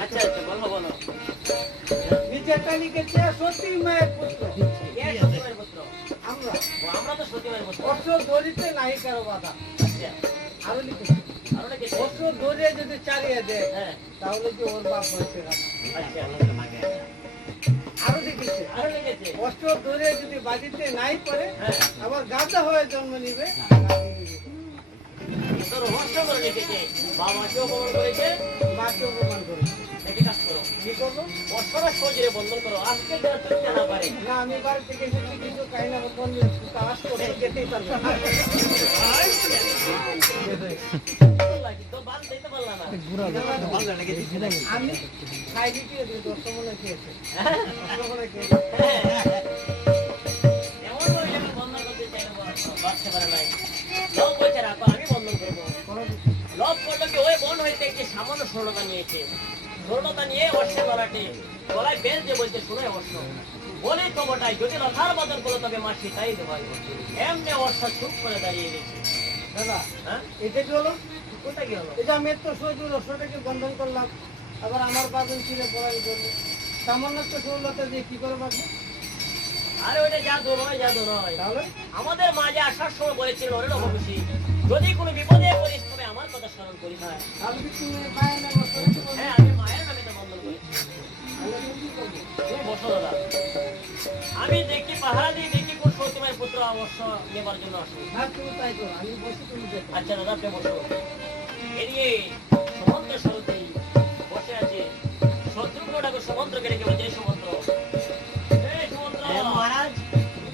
আচ্ছা আচ্ছা বলো বলো। নিচেরটা লিখেছে সতী মায়ের পুত্র। আমরা তো সতী মায়ের পুত্র। অস্ত্র ধরিতে নাহি কারো বাধা। আচ্ছা আরো লিখেছে আরো নাকি অস্ত্র ধরিয়ে যদি চালিয়ে দেয় হ্যাঁ তাহলে কি ওর বাপ হয়েছে না? আচ্ছা আরো লিখেছে আরো লেগেছে অস্ত্র ধরিয়ে যদি বাজিতে নাই পারে হ্যাঁ আবার গাধা হয়ে জন্ম নিবে। তো রহস্য করে লিখেছে বাবাকে অপমান করেছে মাকে অপমান করেছে। একই কাজ করো কি করবো? অস্ত্রটা শরীরে বন্ধন করো আজকে যারা চলতে না পারে না আমি বাড়ি থেকে এসেছি কিছু কাহিনা বন্ধ তালাশ করে যেতেই পারবো না। তো বাদ দিতে পারলাম না আমি খাই দিচ্ছি দশমনে খেয়েছে দশমনে খেয়েছে। এমন করে যখন বন্ধন করতে চাইলে বাঁচতে পারে নাই লোভ বলছে রাখো আমি বন্ধন করবো লোভ করলো কি ওই বন হইতে একটি সামান্য স্বর্ণতা নিয়েছে স্বর্ণতা নিয়ে অশ্বের গলাটি গলায় বেল দিয়ে বলছে শুনে অশ্ব বলে তবটাই যদি লথার বদল করলো তবে মাসি তাই দেবো এমনি অশ্ব চুপ করে দাঁড়িয়ে গেছে দাদা হ্যাঁ এটা কি হলো? কোনটা কি হলো এটা আমি তো সজুর অস্ত্রটাকে বন্ধন করলাম আবার আমার বাদন ছিঁড়ে পড়াই করলো সামান্য একটা সৌলতা দিয়ে কি করে বাঁচবো? আরে ওইটা জাদু নয় তাহলে আমাদের মাঝে আসার সময় বলেছিলেন ওরে খুশি যদি কোনো বিপদে পড়িস তবে আমার কথা স্মরণ করিস না আমি কি তুমি মায়ের নাম হ্যাঁ আমি মায়ের নামে তো বন্ধন করেছি কি করবো? তুমি বসো দাদা আমি দেখি পাহারা দিয়ে দেখি কোন সত্যমের পুত্র অবশ্য নেবার জন্য আসবে হ্যাঁ তুমি তাই করো আমি বসে তুমি দেখো। আচ্ছা দাদা আপনি বসো এদিকে সমুদ্র সরতেই বসে আছে শত্রুঘ্নটাকে সমুদ্রকে রেখে বলছে এই সমুদ্র মহারাজ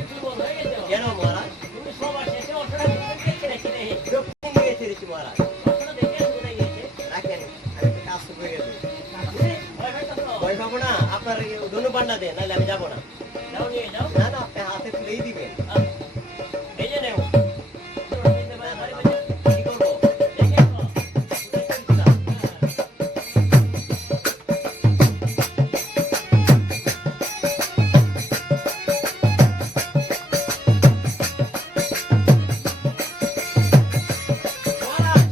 দুর্বল হয়ে গেছে কেন মহারাজ তুমি সবার শেষে অর্থটা দেখে রেখে নেই দক্ষিণ দিকে ছেড়েছি মহারাজ অর্থটা দেখে কোথায় গিয়েছে রাখেন আমি একটু কাজ তো করে গেছি ভয় পাবো না আপনার ধনুপান্ডা দেন নাহলে আমি যাবো না যাও নিয়ে যাও না না আপনি হাতে তুলেই দিবেন এই যে নেও কি করবো দেখে আসো। মহারাজ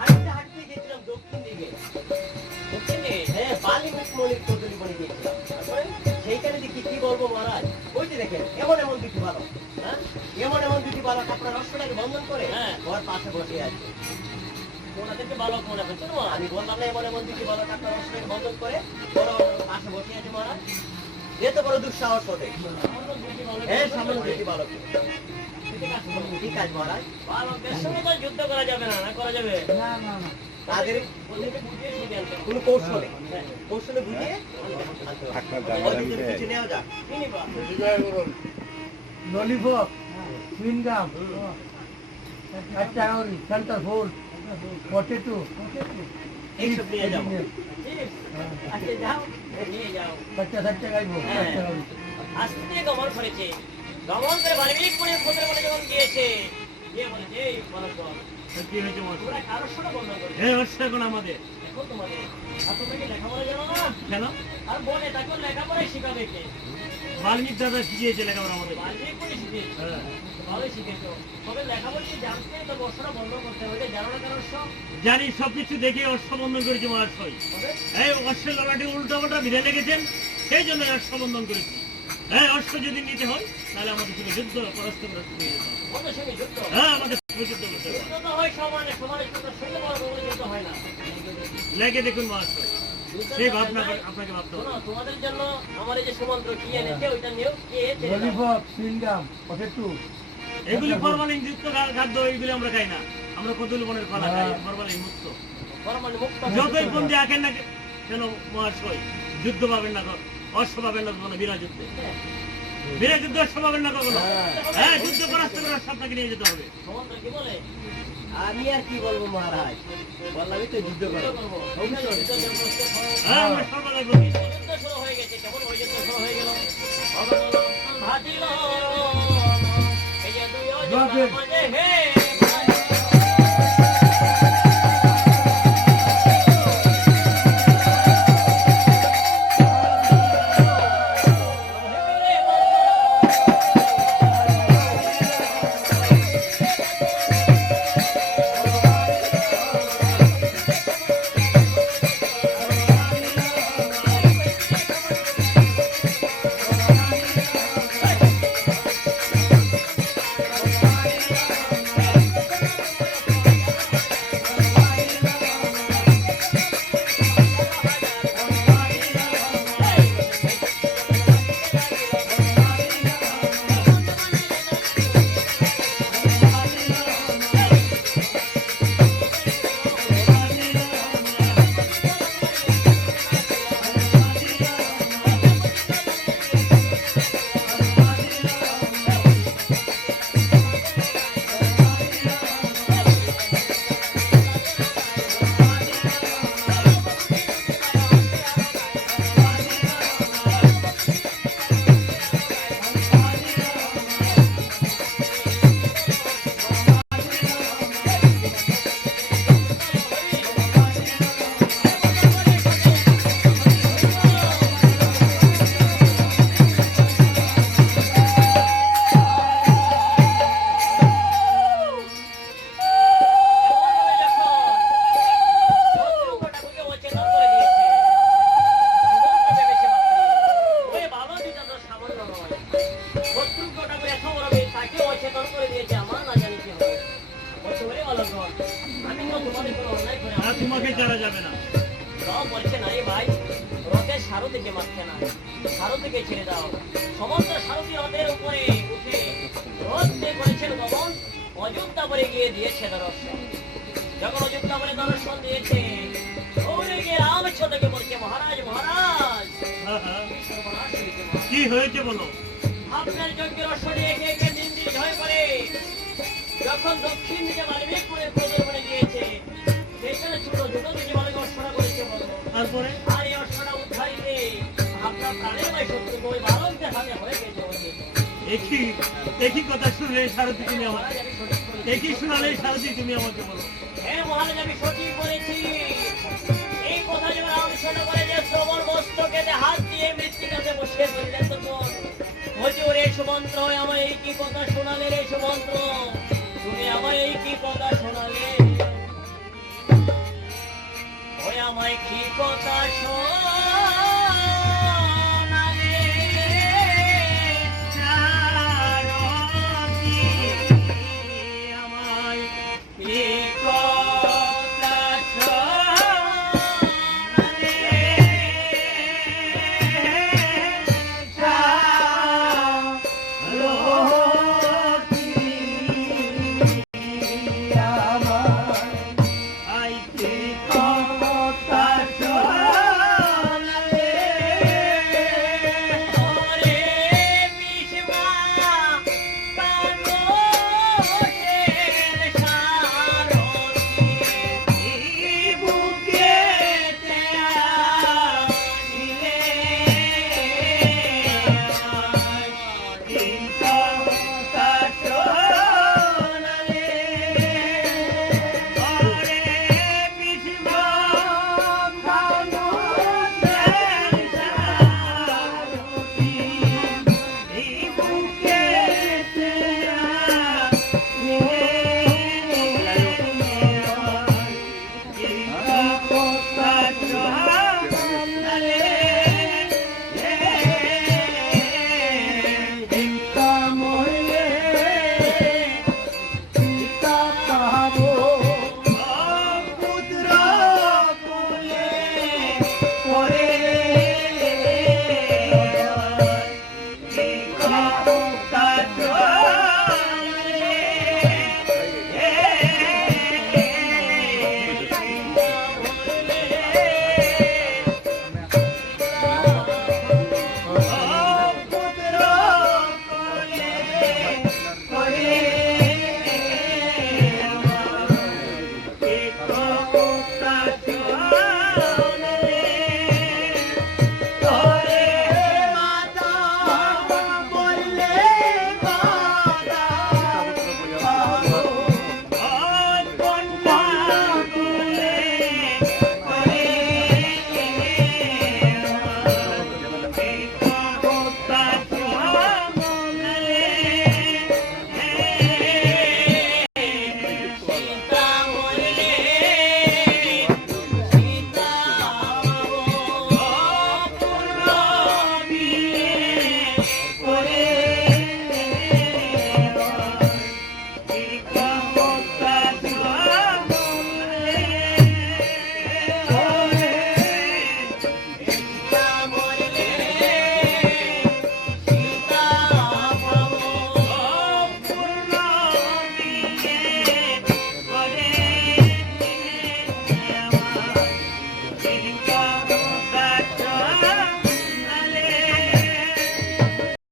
হাঁটতে হাঁটতে গেছিলাম দক্ষিণ দিকে দক্ষিণ দিকে? হ্যাঁ বালি মুখমণির কদলি বনে গিয়েছিলাম তারপরে সেইখানে দেখি কি বলবো মহারাজ ওই যে দেখেন এমন এমন দুটি বালক হ্যাঁ এমন এমন দুটি বালক আপনার অশ্বটাকে বন্ধন করে হ্যাঁ। ওর পাশে বসে আছে ওনাদেরকে বালক মনে করছো তোমার আমি বললাম না এমন এমন দুটি বালক আপনার অশ্বটাকে বন্ধন করে ওর পাশে বসে আছে মহারাজ এত বড় দুঃসাহস হতে হ্যাঁ সামনে দুটি বালক ঠিক আছে মহারাজ বালকদের সঙ্গে তো যুদ্ধ করা যাবে না না করা যাবে না না না তাদের ওদেরকে বুঝিয়ে শুনে আনতে হবে। কোনো কৌশলে হ্যাঁ। কৌশলে বুঝিয়ে ওদের কিছু নেওয়া যাক কি নিবা? ললিপপ চুইংগাম কাঁচাউরি সেন্টার ফুড পটেটো এইসব নিয়ে যাবো চিপস? আচ্ছা যাও নিয়ে যাও বাচ্চা বাচ্চা খাইবো হ্যাঁ। আস্তে দিয়ে গমন করেছে গমন করে বাল্মীক মনে পুত্র বলে যখন গিয়েছে গিয়ে বলেছে এই বালকগণ, কি হয়েছে তোমরা কারোর সঙ্গে বন্ধন করেছো এই হচ্ছে এখন আমাদের এখন তোমাদের আর তোমরা কি লেখাপড়া জানো না কেন আর বলে তাকে লেখাপড়াই শিখাবে কে বাল্মিক দাদা শিখিয়েছে লেখাপড়া আমাদের বাল্মীক বলে শিখিয়েছে হ্যাঁ। ভালোই শিখেছো তবে লেখাপড়া কি জানতে তো বর্ষটা বন্ধ করতে হবে জানো না কারোর সব জানি সবকিছু দেখে অশ্ব বন্ধন করেছি মহাশয় তবে এই অশ্বের লড়াটি উল্টা পাল্টা ভিড়ে লেগেছেন সেই জন্য অশ্ব বন্ধন করেছি হ্যাঁ অশ্ব যদি নিতে হয় তাহলে আমাদের সঙ্গে যুদ্ধ পরাস্ত করে নিয়ে যেতে হবে। বন্ধুর সঙ্গে যুদ্ধ হ্যাঁ আমাদের সঙ্গে যুদ্ধ করতে হবে যুদ্ধ তো হয় সমানে সমানে যুদ্ধ সঙ্গে বড় বড় যুদ্ধ হয় না লেগে দেখুন মহাশয় যুদ্ধ সেই তো ভাবনা হয় না। আপনাকে ভাবতে শোনো, হবে তোমাদের জন্য আমার এই যে সমুদ্র কি এনেছে ওইটা নিয়েও কে ছেড়ে দাও। ললিপপ চুইংগাম পটেটো এগুলি ফরমালিন যুক্ত খাদ্য এইগুলি আমরা খাই না আমরা কদুল বনের ফলা খাই ফরমালিন মুক্ত পরমাণু মুক্ত যতই বন্দি আঁকেন না কেন মহাশয় যুদ্ধ পাবেন না অশ্ব পাবেন না কখনো বিনা যুদ্ধে বিনা যুদ্ধ অশ্ব পাবেন না কখনো হ্যাঁ যুদ্ধ পরাস্ত করে অশ্ব আপনাকে নিয়ে যেতে হবে সমুদ্র কি বলে আমি আর কি বলবো মহারাজ বললামই তো যুদ্ধ যুদ্ধ করো করবো যুদ্ধ যুদ্ধ হ্যাঁ আমরা সর্বদাই বলি যুদ্ধ শুরু হয়ে গেছে কেমন ওই যুদ্ধ শুরু হয়ে গেল অবদলন ভাজিল এই যে দুই অজন মাঝে হে বালকগণ, আমি তো তোমাদের কোনো অন্যায় করে না তোমাকে ছাড়া যাবে না। সব বলছে না রে ভাই, রথের সারথিকে মারছে না, সারথিকে ছেড়ে দাও। সমস্ত সারথি রথের উপরে উঠে রথ দিয়ে করেছেন গমন, অযোধ্যা বলে গিয়ে দিয়েছে দর্শন। যখন অযোধ্যা বলে দর্শন দিয়েছে, দৌড়ে গিয়ে রামচন্দ্রকে বলছে, মহারাজ মহারাজ, হ্যাঁ, হ্যাঁ। কি সর্বনাশ হয়েছে মহারাজ। কি হয়েছে বলো? আপনার যজ্ঞের অশ্বরে একে একে দিন দিন ঝয় করে যখন দক্ষিণ দিকে বাল্মীকিপুরে প্রদর্শনে গিয়েছে, সেখানে ছোট ছোট দিকে বালক অশ্বরা করেছে বলো। তারপরে আর এই অশ্বরা উদ্ধারিতে আপনার প্রাণের ভাই শত্রু ওই বালকদের হাতে হয়ে গেছে বলে। একই কথা শুনলে সারথি তুমি আমার, মহারাজ আমি সঠিক বলেছি। একই শোনালে সারথি তুমি আমাকে বলো। হ্যাঁ মহারাজ আমি সঠিক বলেছি। এই কথা যখন আলোচনা করে যে শ্রবণ মস্তকেতে হাত দিয়ে মৃত্তিকাতে বসে ধরলেন তখন বলছি, ওরে সুমন্ত্র আমায় এই কি কথা শোনালে রে সুমন্ত্র, তুমি আমায় এই কি কথা শোনালে, ওই আমায় কি কথা শোনালে।